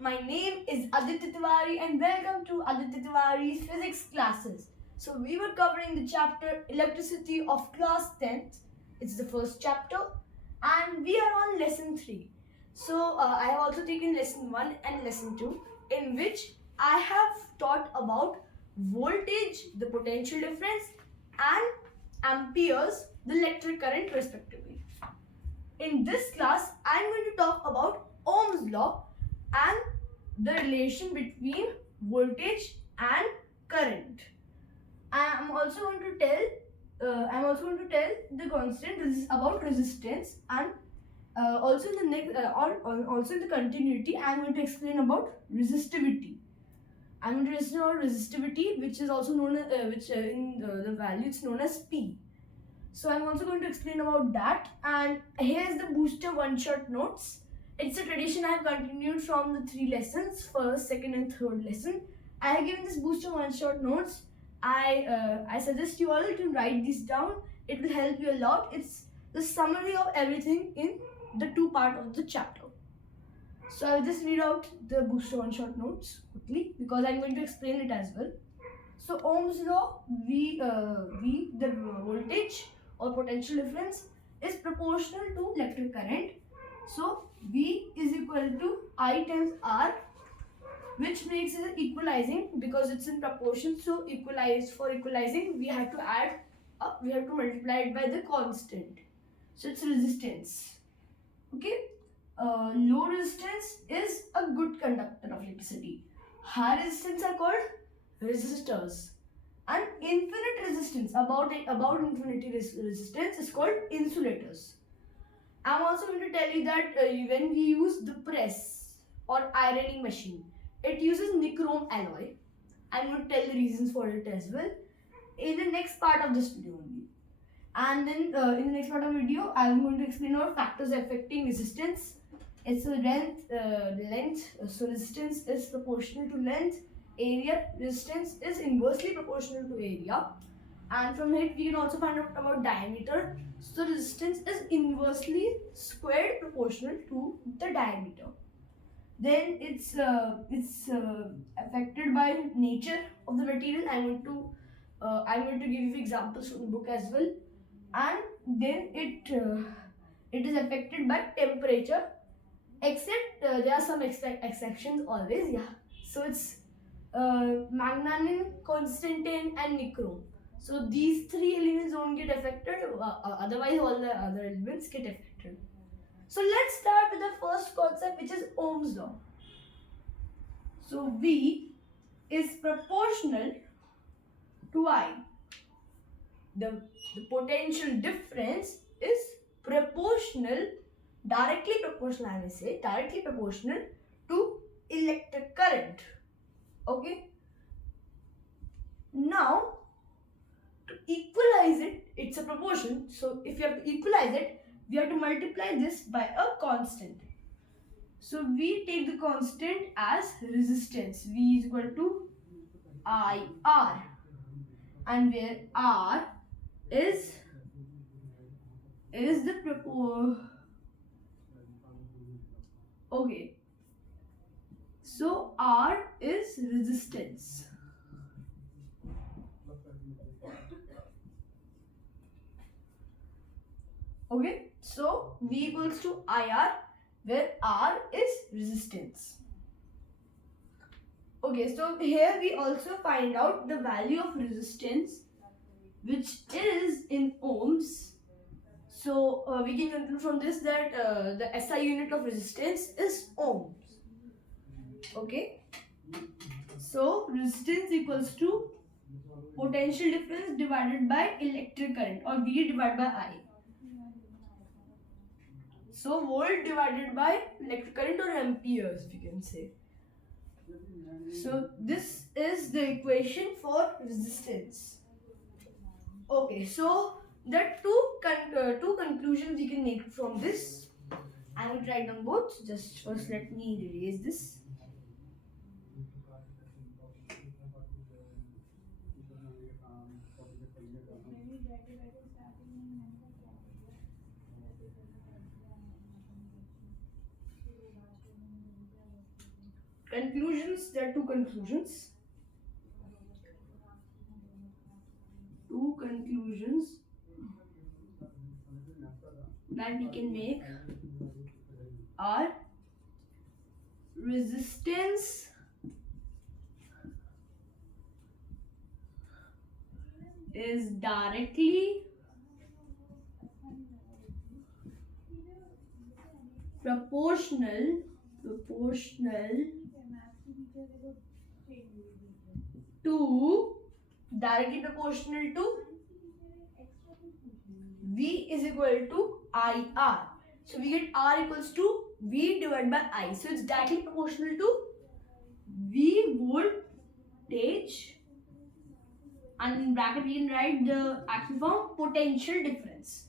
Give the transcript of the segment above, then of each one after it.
my name is Aditya Tiwari and welcome to Aditya Tiwari's physics classes. So we were covering the chapter Electricity of class 10th. It's the first chapter and we are on lesson 3. So I have also taken lesson 1 and lesson 2 in which I have taught about voltage, the potential difference, and amperes, the electric current respectively. In this class, I am going to talk about Ohm's law and the relation between voltage and current. I am also going to tell the constant about resistance, and also in the next also in the continuity I am going to explain about resistivity. I am going to explain about resistivity, which is also known as in the value it's known as P. So I'm also going to explain about that, and here's the booster one-shot notes. It's a tradition I have continued from the 3 lessons, first, second and third lesson. I have given this booster one-shot notes. I suggest you all to write these down. It will help you a lot. It's the summary of everything in the 2 part of the chapter. So I'll just read out the booster one-shot notes quickly because I'm going to explain it as well. So Ohm's law, the voltage or potential difference is proportional to electric current. So V is equal to I times R, which makes it equalizing because it's in proportion. So for equalizing we have to add up, we have to multiply it by the constant. So it's resistance. Okay. Low resistance is a good conductor of electricity. High resistance are called resistors, and infinite resistance, about infinity resistance, is called insulators. I'm also going to tell you that when we use the press or ironing machine, it uses nichrome alloy. I'm going to tell the reasons for it as well in the next part of this video only. And then in the next part of the video, I'm going to explain about factors affecting resistance. It's the length. So resistance is proportional to length. Area, resistance is inversely proportional to area. And from it we can also find out about diameter. So resistance is inversely squared proportional to the diameter. Then it's affected by nature of the material. I'm going to give you examples from the book as well. And then it is affected by temperature, except there are some exceptions always. Yeah, so it's manganese, constantine and nichrome. So these 3 elements don't get affected, otherwise all the other elements get affected. So let's start with the first concept, which is Ohm's law. So V is proportional to I. The potential difference is directly proportional to electric current. Okay. Now, to equalize it, it's a proportion. So if you have to equalize it, we have to multiply this by a constant. So we take the constant as resistance. V is equal to IR, and where R is the okay. So R is resistance. Okay, so V equals to IR, where R is resistance. Okay, so here we also find out the value of resistance, which is in ohms. So we can conclude from this that the SI unit of resistance is ohms. Okay, so resistance equals to potential difference divided by electric current, or V divided by I. So volt divided by electric current, or amperes we can say. So this is the equation for resistance. Okay, so there are two conclusions we can make from this. I will write them both. Just first let me erase this. conclusions. There are two conclusions. Two conclusions that we can make are resistance is directly proportional to V is equal to IR. So we get R equals to V divided by I. So it's directly proportional to V voltage, and in bracket we can write the actual form potential difference.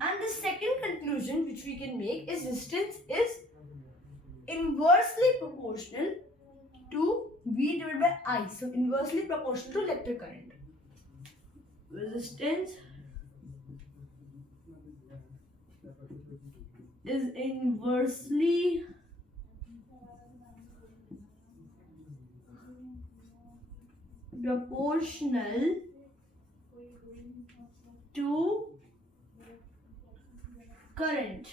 And the second conclusion which we can make is resistance is inversely proportional to V divided by I. So inversely proportional to electric current. Resistance is inversely proportional to current.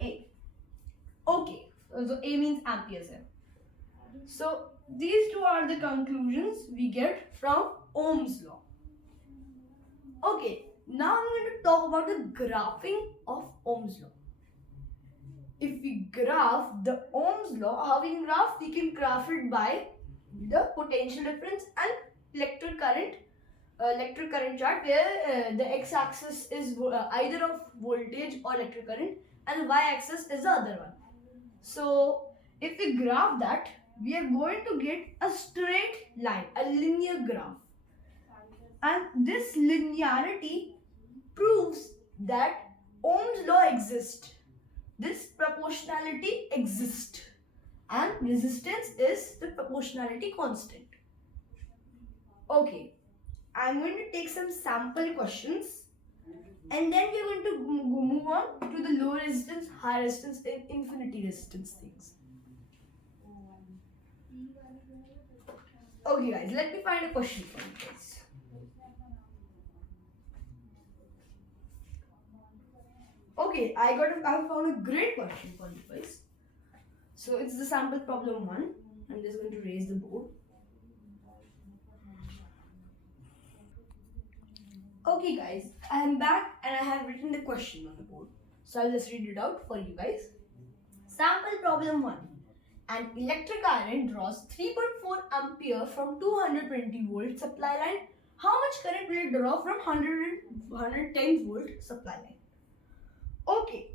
A. Okay, so A means amperes here. So these two are the conclusions we get from Ohm's law. Okay, now I'm going to talk about the graphing of Ohm's law. If we graph the Ohm's law, how we can graph? We can graph it by the potential difference and electric current chart, where the x-axis is either of voltage or electric current and the y-axis is the other one. So if we graph that, we are going to get a straight line, a linear graph, and this linearity proves that Ohm's law exists. This proportionality exists, and resistance is the proportionality constant. Okay, I'm going to take some sample questions, and then we're going to move on to the low resistance, high resistance, and infinity resistance things. Okay guys, let me find a question for you guys. Okay, I found a great question for you guys. So it's the sample problem 1. I'm just going to raise the board. Okay guys, I am back and I have written the question on the board. So I'll just read it out for you guys. Sample problem 1. An electric iron draws 3.4 ampere from 220 volt supply line. How much current will it draw from 110 volt supply line? Okay,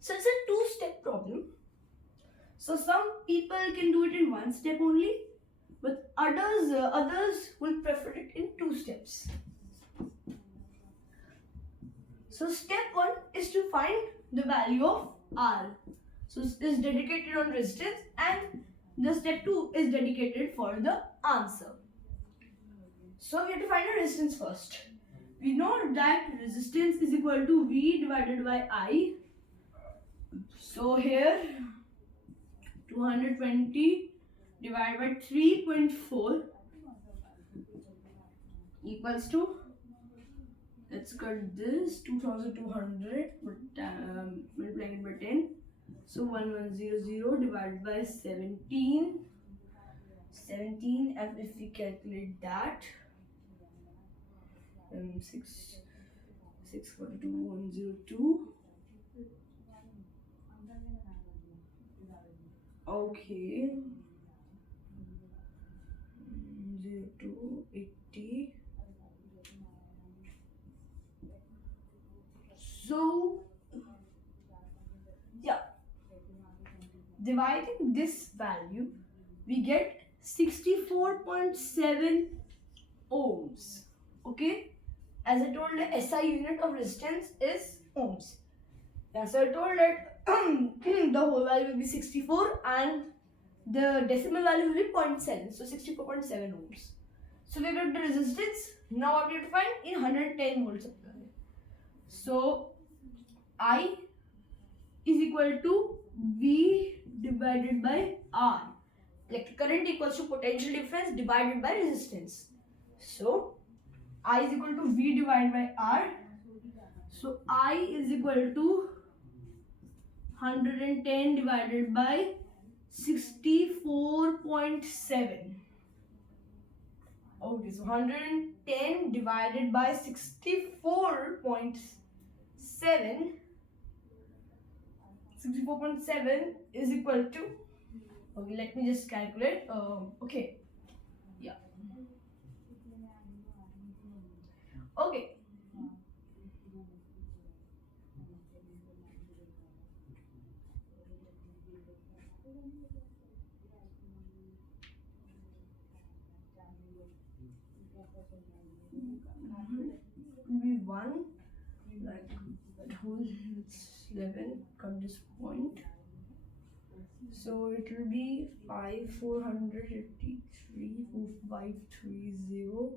so it's a two-step problem. So some people can do it in one step only, but others will prefer it in 2 steps. So step 1 is to find the value of R. So this is dedicated on resistance, and the step 2 is dedicated for the answer. So we have to find the resistance first. We know that resistance is equal to V divided by I. So here 220 divided by 3.4 equals to, let's cut this, 2200 multiplying it by 10. So 1100 divided by 17. If we calculate that, 642,102. Okay. 0280. So yeah, dividing this value, we get 64.7 ohms. Okay, as I told, the SI unit of resistance is ohms. Yeah, so I told that the whole value will be 64 and the decimal value will be 0.7, so 64.7 ohms. So we got the resistance. Now what we have to find in 110 volts supply. So I is equal to V divided by R. Electric current equals to potential difference divided by resistance. So I is equal to V divided by R. So I is equal to 110 divided by 64.7. Okay, so 110 divided by 64.7. 64.7 is equal to, okay, let me just calculate. Okay, yeah. Okay. Be one, like that whole 11 come this point. So it will be 453 4530.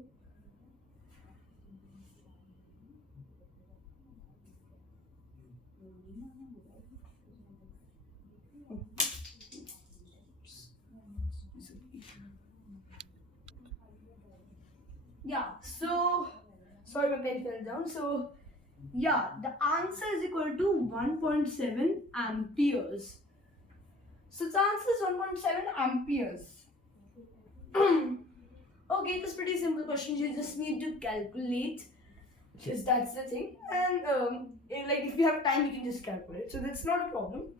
Yeah, so sorry my pen fell down. So yeah, the answer is equal to 1.7 amperes. So the answer is 1.7 amperes. Okay, it's pretty simple question. You just need to calculate. Just that's the thing. And like if you have time, you can just calculate. So that's not a problem.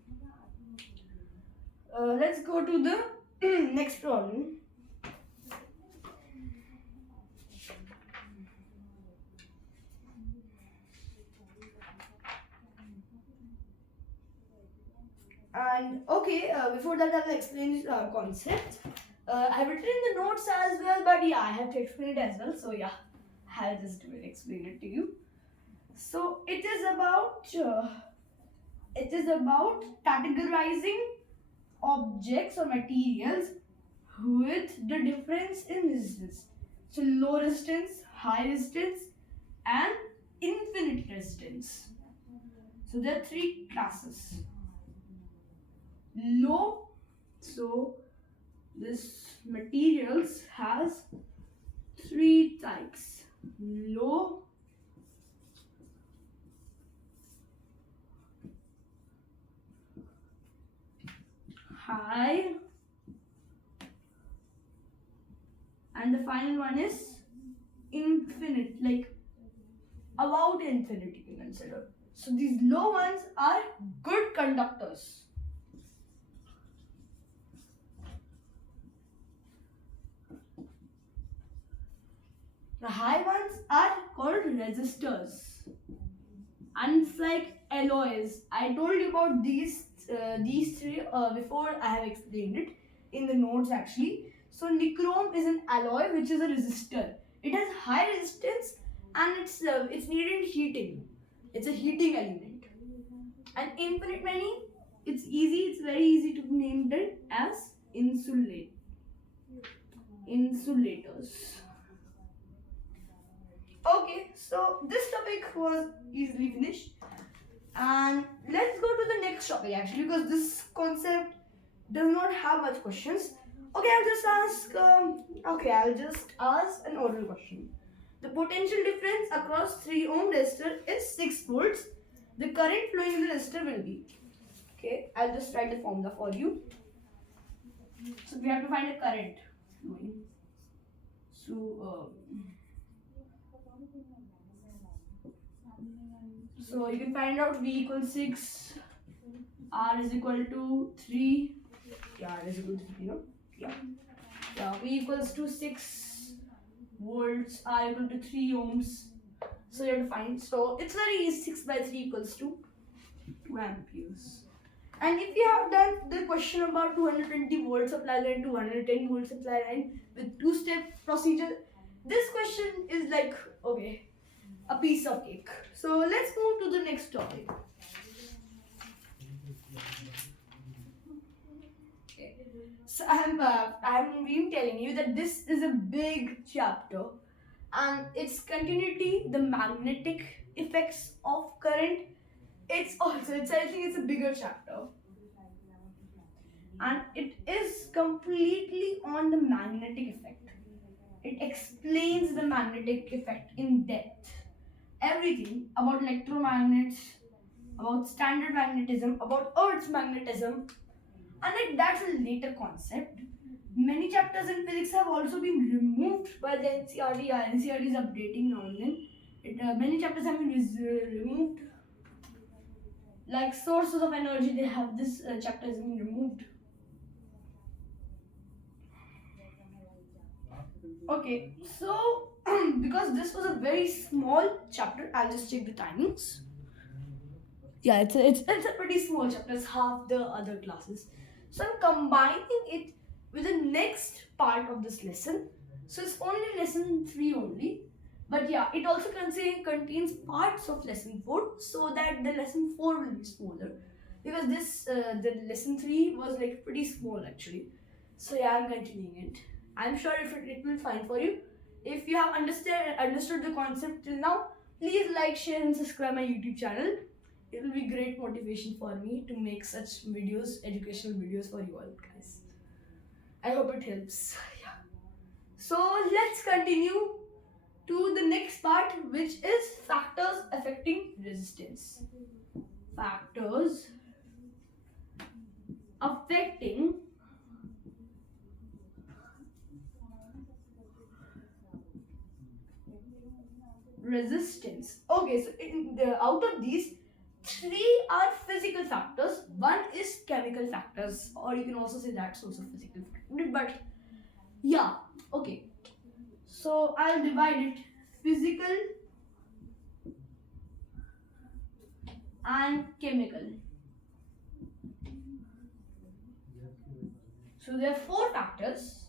Let's go to the next problem. And okay, before that I will explain the concept. I've written in the notes as well, but yeah, I have to explain it as well. So yeah, I'll just explain it to you. So it is about categorizing objects or materials with the difference in resistance. So low resistance, high resistance, and infinite resistance. So there are three classes. Low, so this materials has three types: low, high, and the final one is infinite, like about infinity you can consider. So these low ones are good conductors. The high ones are called resistors. And it's like alloys. I told you about these three before. I have explained it in the notes actually. So nichrome is an alloy which is a resistor. It has high resistance and it's needed in heating. It's a heating element. And infinite many, it's easy. It's very easy to name them as insulators. Okay, so this topic was easily finished, and let's go to the next topic actually, because this concept does not have much questions. Okay, I'll just ask an oral question. The potential difference across 3 ohm resistor is 6 volts. The current flowing in the resistor will be. Okay, I'll just write the formula for you. So we have to find a current flowing. So you can find out V equals 6, R is equal to 3. Yeah, R is equal to 3, no? Yeah. Yeah, V equals to 6 volts, R equal to 3 ohms. So you have to find. So it's very easy. 6 by 3 equals to 2 amperes. And if you have done the question about 220 volt supply line, 210 volt supply line with 2-step procedure, this question is like, okay, a piece of cake. So let's move to the next topic. Okay. So I'm been telling you that this is a big chapter, and its continuity, the magnetic effects of current. I think it's a bigger chapter. and it is completely on the magnetic effect. It explains the magnetic effect in depth. Everything about electromagnets, about standard magnetism, about Earth's magnetism, and like that's a later concept. Many chapters in physics have also been removed by the NCRT. NCRT is updating now and then. Many chapters have been removed. Like sources of energy, they have this chapter has been removed. Okay, so because this was a very small chapter, I'll just check the timings. Yeah, it's a pretty small chapter. It's half the other classes. So I'm combining it with the next part of this lesson. So it's only lesson 3 only. But yeah, it also contains parts of lesson 4 so that the lesson 4 will be smaller. Because the lesson 3 was like pretty small actually. So yeah, I'm continuing it. I'm sure if it will be fine for you. If you have understood the concept till now, please like, share and subscribe my YouTube channel. It will be great motivation for me to make such videos, educational videos for you all guys. I hope it helps. Yeah. So let's continue to the next part, which is factors affecting resistance. Factors affecting resistance. Okay, so out of these, 3 are physical factors, 1 is chemical factors, or you can also say that's also physical factor. But yeah, okay. So I'll divide it physical and chemical. So there are 4 factors.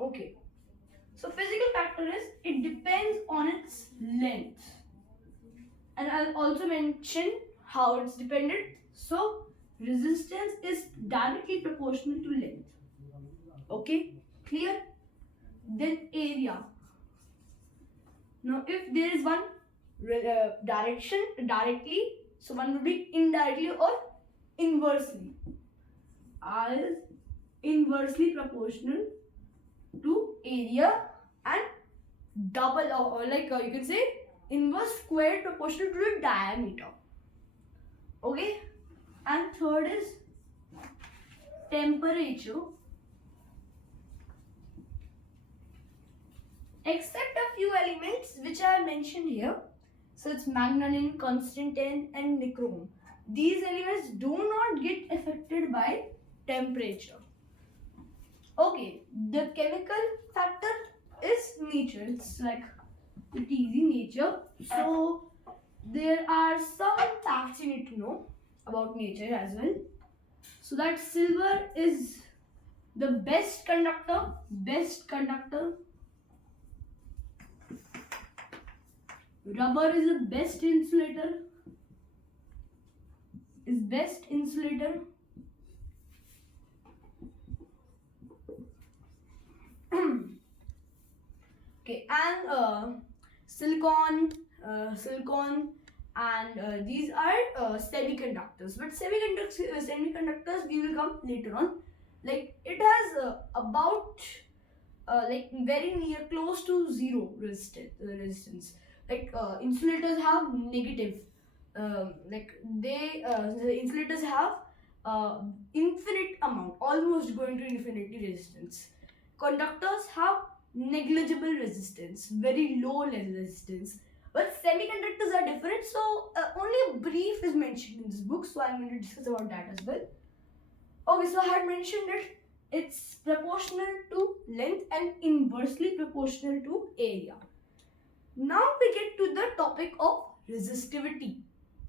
Okay. So physical factor is it depends on its length. And I'll also mention how it's dependent. So resistance is directly proportional to length. Okay, clear? Then area. Now if there is one direction directly, so one would be indirectly or inversely. R is inversely proportional to area and double or like you can say inverse squared proportional to the diameter. Okay, and third is temperature. Except a few elements which I have mentioned here. So it's manganese, constantine and nichrome. These elements do not get affected by temperature. Okay, the chemical factor is nature. It's like pretty easy nature. So there are some facts you need to know about nature as well. So that silver is the best conductor. Rubber is the best insulator. Okay, and silicon, and these are semiconductors. But semiconductors we will come later on. Like it has about like very near close to zero resistance. Like insulators have negative. Like the insulators have infinite amount, almost going to infinity resistance. Conductors have negligible resistance, very low resistance. But semiconductors are different, so only a brief is mentioned in this book, so I'm going to discuss about that as well. Okay, so I had mentioned it. It's proportional to length and inversely proportional to area. Now we get to the topic of resistivity.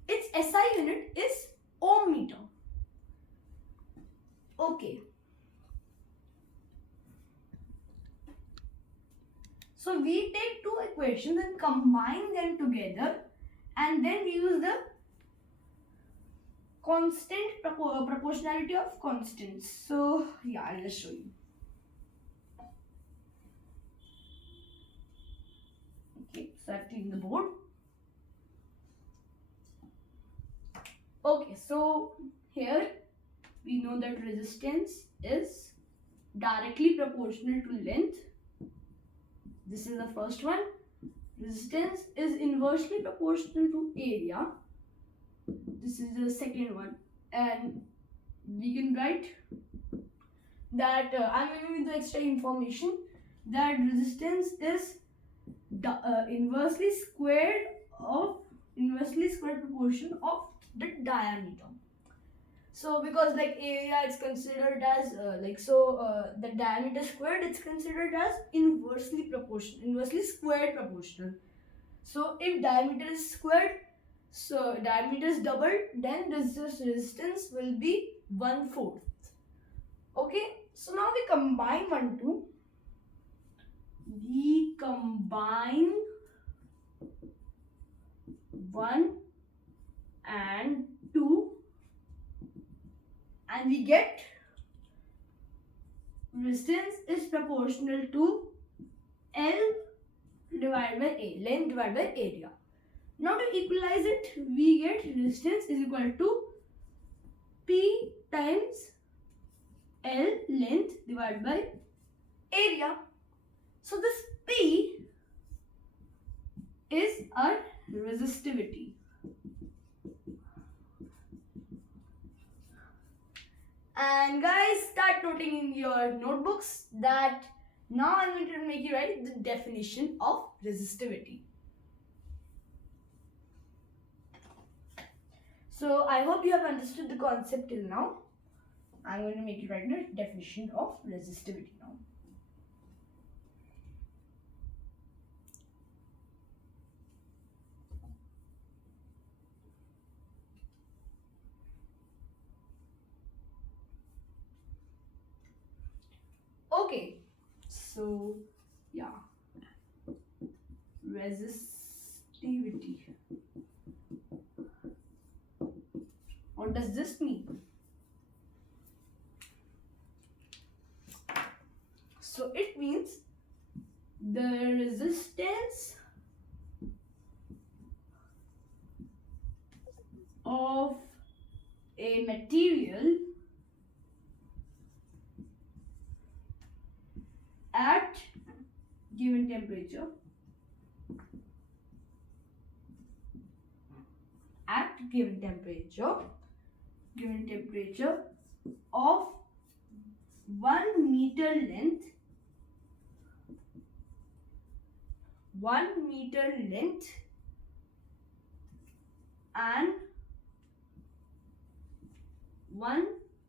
Its SI unit is ohm meter. Okay. So we take 2 equations and combine them together, and then we use the constant proportionality of constants. So yeah, I'll just show you. Okay, so I've cleaned the board. Okay, so here we know that resistance is directly proportional to length. This is the first one. Resistance is inversely proportional to area. This is the second one. And we can write that I'm giving you the extra information that resistance is inversely squared proportion of the diameter. So because like area it's considered as the diameter squared, it's considered as inversely squared proportional. So if diameter is squared, so diameter is doubled, then this resistance will be 1/4. Okay, so now we combine 1 2. We combine 1 and 2 and we get resistance is proportional to L divided by A, length divided by area. Now to equalize it, we get resistance is equal to P times L, length divided by area. So this P is our resistivity. And guys, start noting in your notebooks that now I'm going to make you write the definition of resistivity. So I hope you have understood the concept till now. I'm going to make you write the definition of resistivity now. Okay, so yeah, resistivity. What does this mean? So it means the resistance of a material at given temperature of 1 meter length and 1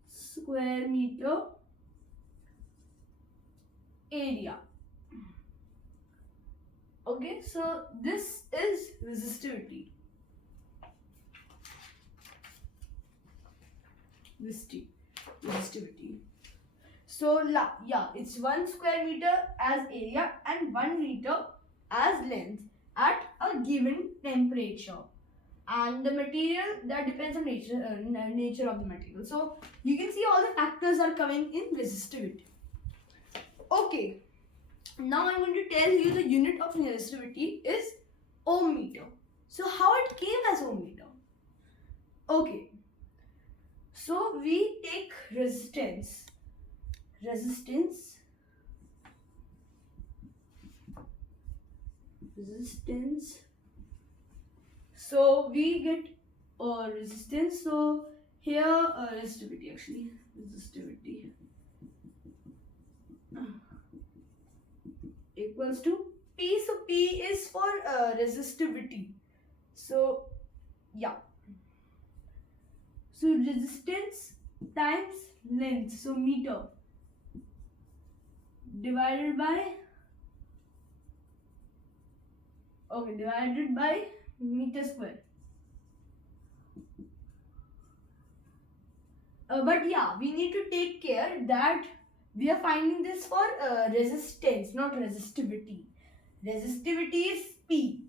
square meter area. Okay, so this is resistivity. So yeah, it's 1 square meter as area and 1 meter as length at a given temperature. And the material, that depends on nature of the material. So you can see all the factors are coming in resistivity. Okay, now I'm going to tell you the unit of resistivity is ohm meter. So how it came as ohm meter? Okay, so we take resistance. So we get resistance. So here resistivity equals to P. So P is for resistivity. So yeah. So resistance times length. So meter divided by meter square. But yeah, we need to take care that we are finding this for resistance, not resistivity. Resistivity is P.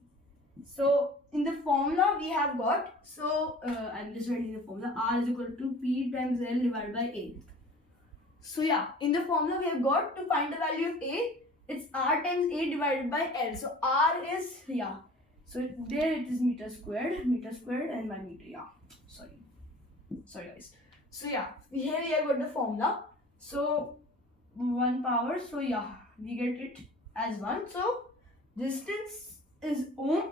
So in the formula we have got, so I'm just writing the formula, R is equal to P times L divided by A. So yeah, in the formula we have got to find the value of A, it's R times A divided by L. So R is, yeah, so there it is meter squared and by meter, yeah, sorry. Sorry guys. So yeah, here we have got the formula. So 1 power, so yeah, we get it as 1. So distance is ohm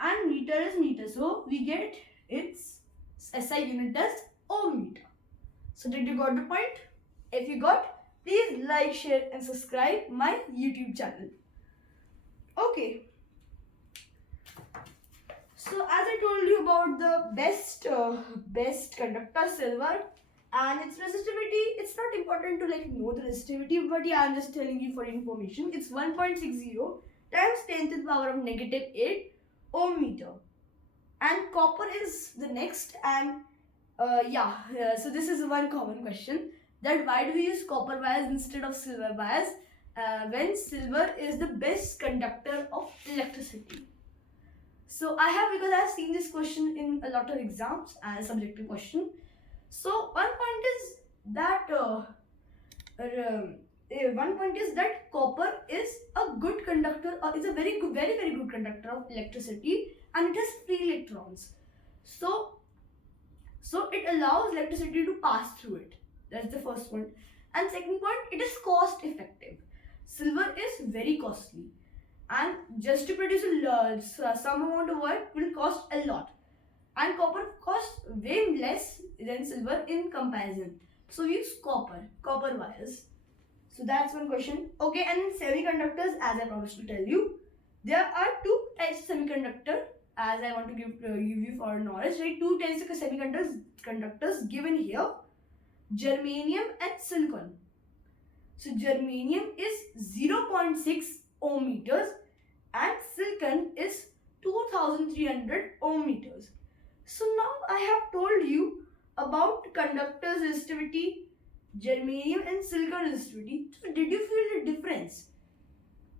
and meter is meter. So we get its SI unit as ohm meter. So did you got the point? If you got, please like, share and subscribe my YouTube channel. Okay. So as I told you about the best conductor, silver, and its resistivity, it's not important to know the resistivity, but yeah, I'm just telling you for information. It's 1.60 times 10 to the power of negative 8 ohm meter. And copper is the next, and so this is one common question, that why do we use copper wires instead of silver wires when silver is the best conductor of electricity? So because I've seen this question in a lot of exams as a subjective question. So one point is that copper is a good conductor, or is a very good conductor of electricity, and it has free electrons. So it allows electricity to pass through it. That's the first point. And second point, it is cost effective. Silver is very costly, and just to produce some amount of work will cost a lot, and copper costs way less than silver in comparison. So we use copper wires. So that's one question. Okay, and in semiconductors, as I promised to tell you, there are two types of semiconductor. As I want to give you for knowledge, right? Two types of conductors given here: germanium and silicon. So germanium is 0.6 ohm meters and silicon is 2300 ohm meters. So now I have told you about conductors resistivity, germanium and silicon resistivity. So did you feel the difference?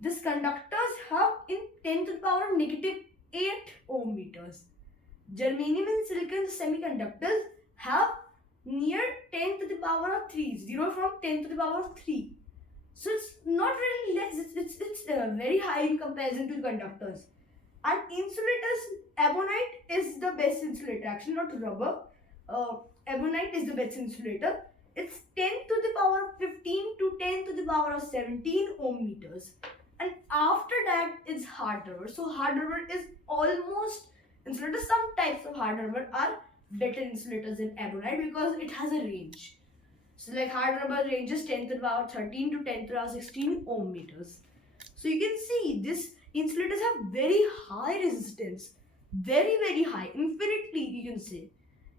These conductors have in 10 to the power of negative 8 ohm meters. Germanium and silicon semiconductors have near 10 to the power of 3, 0 from 10 to the power of 3. So it's not really less, it's very high in comparison to the conductors. And insulators, ebonite is the best insulator, actually not rubber. Ebonite is the best insulator. It's 10 to the power of 15 to 10 to the power of 17 ohm meters. And after that it's hard rubber. So hard rubber is almost insulator. Some types of hard rubber are better insulators than ebonite because it has a range. So like hard rubber ranges 10 to the power 13 to 10 to the power 16 ohm meters. So you can see these insulators have very high resistance. Very high. Infinitely, you can say.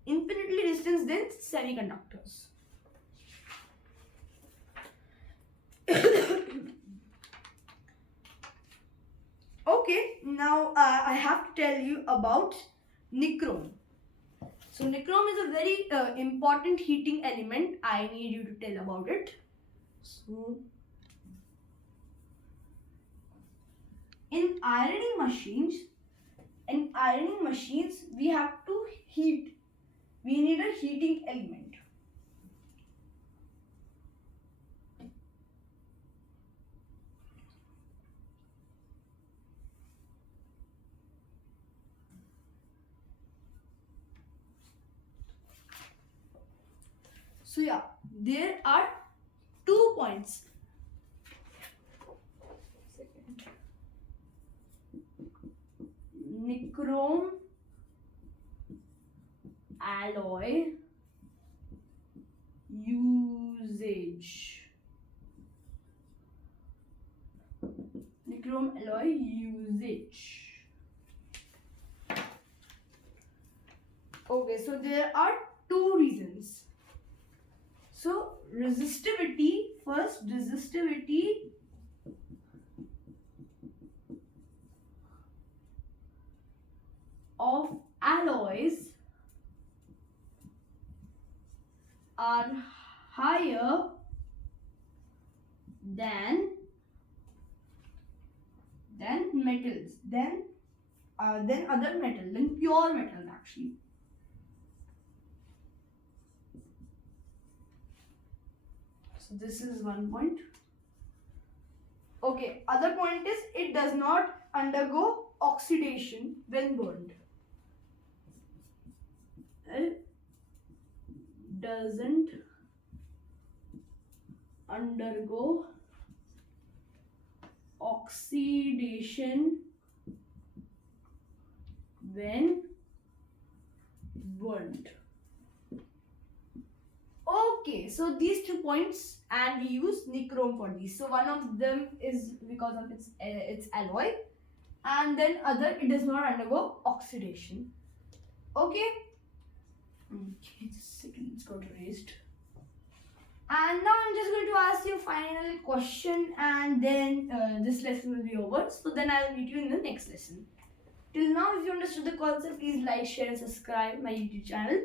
Infinitely resistance than semiconductors. Okay, now I have to tell you about nichrome. So nichrome is a very important heating element. I need you to tell about it. So in ironing machines, we have to heat. We need a heating element. So yeah, there are 2 points. Nichrome alloy usage. Nichrome alloy usage. Okay, so there are 2 reasons. So resistivity, first resistivity of alloys are higher than metals, than other metal, than pure metal actually. So this is one point. Okay, other point is it does not undergo oxidation when burned. doesn't undergo oxidation when burnt. Okay, so these 2 points, and we use nichrome for these. So one of them is because of its alloy, and then other, it does not undergo oxidation. Okay, just a second, it's got erased. And now I'm just going to ask you a final question, and then this lesson will be over. So then I'll meet you in the next lesson. Till now, if you understood the concept, please like, share and subscribe my YouTube channel.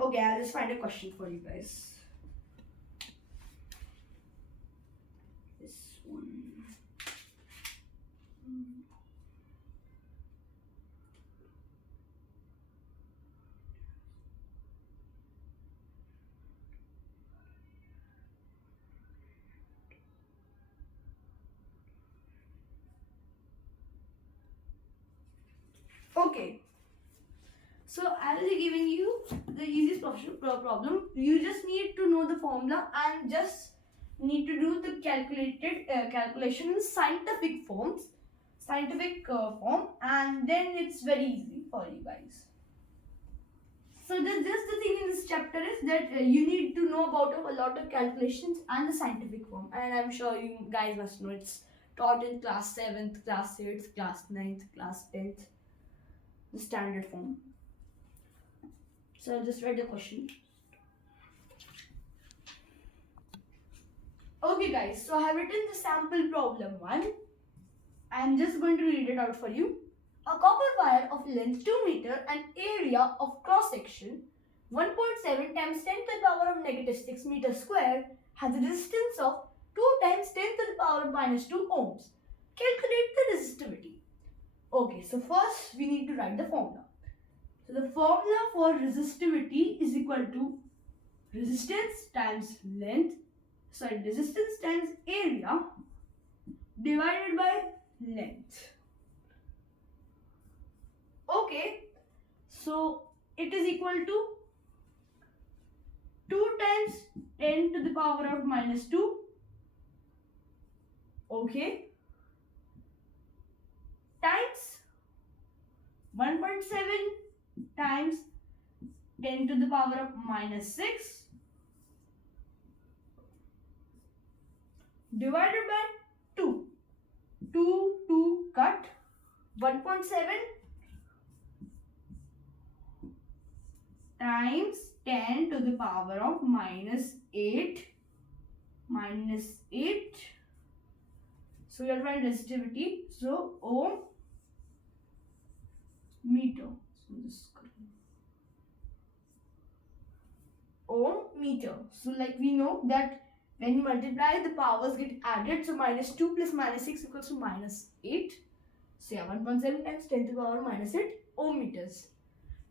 Okay, I'll just find a question for you guys. This one. Okay, so I'll be giving you the easiest problem. You just need to know the formula and just need to do the calculation in scientific form, and then it's very easy for you guys. So just the thing in this chapter is that you need to know about a lot of calculations and the scientific form, and I'm sure you guys must know it's taught in class 7th, class 8th, class 9th, class 10th, the standard form. So I'll just write the question. Okay guys, so I have written the sample problem 1. I'm just going to read it out for you. A copper wire of length 2 meter and area of cross section 1.7 times 10 to the power of negative 6 meters square has a resistance of 2 times 10 to the power of minus 2 ohms. Calculate the resistivity. Okay, so first we need to write the formula. So the formula for resistivity is equal to resistance times area divided by length. Okay, so it is equal to 2 times 10 to the power of minus 2. Okay, times 1.7 times 10 to the power of minus 6 divided by 2. 2 cut 1.7 times 10 to the power of minus 8. So we are find resistivity. So ohm meter. So this ohm meter. So like we know that when you multiply, the powers get added. So minus 2 plus minus 6 equals to minus 8. So yeah, 1.7 times 10 to the power minus 8 ohm meters.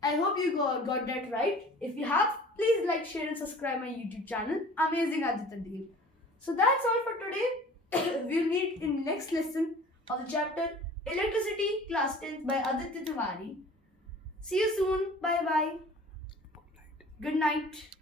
I hope you got that right. If you have, please like, share and subscribe my YouTube channel. Amazing Aditya Dev. So that's all for today. We'll meet in next lesson of the chapter Electricity, class 10th by Aditya Tiwari. See you soon. Bye bye. Good night.